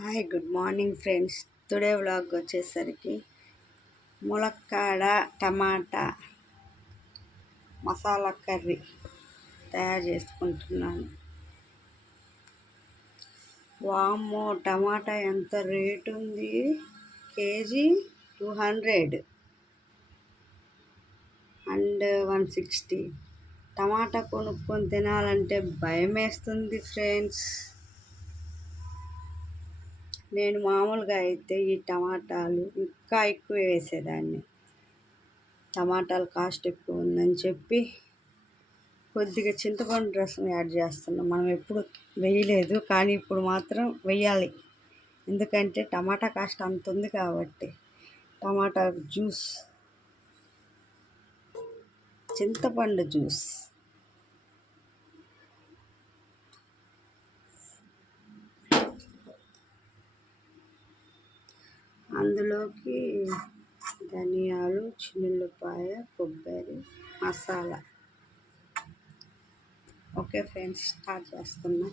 Hi good morning friends. Today vlog వచ్చేసరికి ములక్కాడ టమాటా masala curry తయారు చేసుకుంటున్నాను. వామ్మో, టమాటా ఎంత రేటు ఉంది! KG 200 and 160. టమాటా కొనుక్కొని తినాలంటే భయం వేస్తుంది ఫ్రెండ్స్. నేను మామూలుగా అయితే ఈ టమాటాలు ఇంకా ఎక్కువ వేసేదాన్ని. టమాటాలు కాస్ట్ ఎక్కువ ఉందని చెప్పి కొద్దిగా చింతపండు రసం యాడ్ చేస్తున్నాం. మనం ఎప్పుడు వేయలేదు, కానీ ఇప్పుడు మాత్రం వేయాలి. ఎందుకంటే టమాటా కాస్ట్ అంత ఉంది కాబట్టి. టమాటా జ్యూస్, చింతపండు జ్యూస్ అందులోకి ధనియాలు, చిన్నుల్లిపాయ, కొబ్బరి, మసాలా. ఓకే ఫ్రెండ్స్, స్టార్ట్ చేస్తున్నా.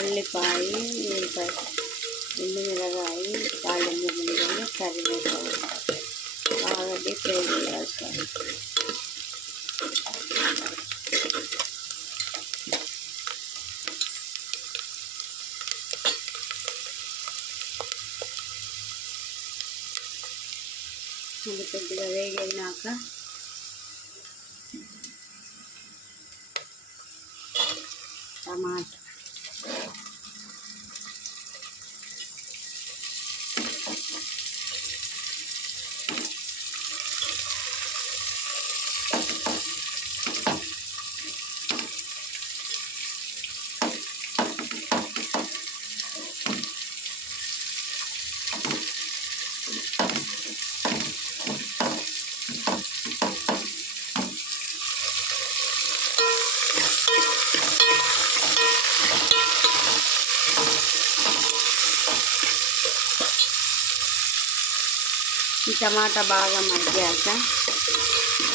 ఉల్లిపాయ, ఎండుమిరగాయ, తాలింపు గింజలు, కరివేపాకు బాగా డీప్ ఫ్రై చేయాలి. ఇది కొద్దిగా వేగైనాక టమాటా, ఈ టమాటా బాగా మగ్గాక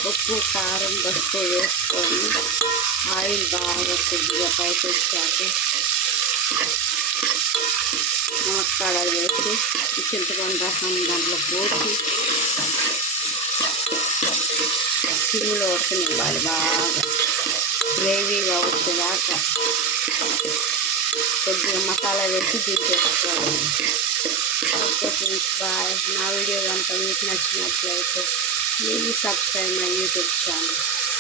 ఉప్పు, కారం, పసుపు వేసుకొని ఆయిల్ బాగా కొద్దిగా పైకి వచ్చాక ములక్కాడలు వేసి చింతపండు రసం దాంట్లో పోసి సిమ్లో ఉడకనివ్వాలి. బాగా గ్రేవీగా వచ్చేదాకా కొద్దిగా మసాలా వేసి దించేసుకోవాలి. Okay friends, bye. నా వీడియో కనుక మీకు నచ్చినట్లయితే please subscribe my YouTube channel.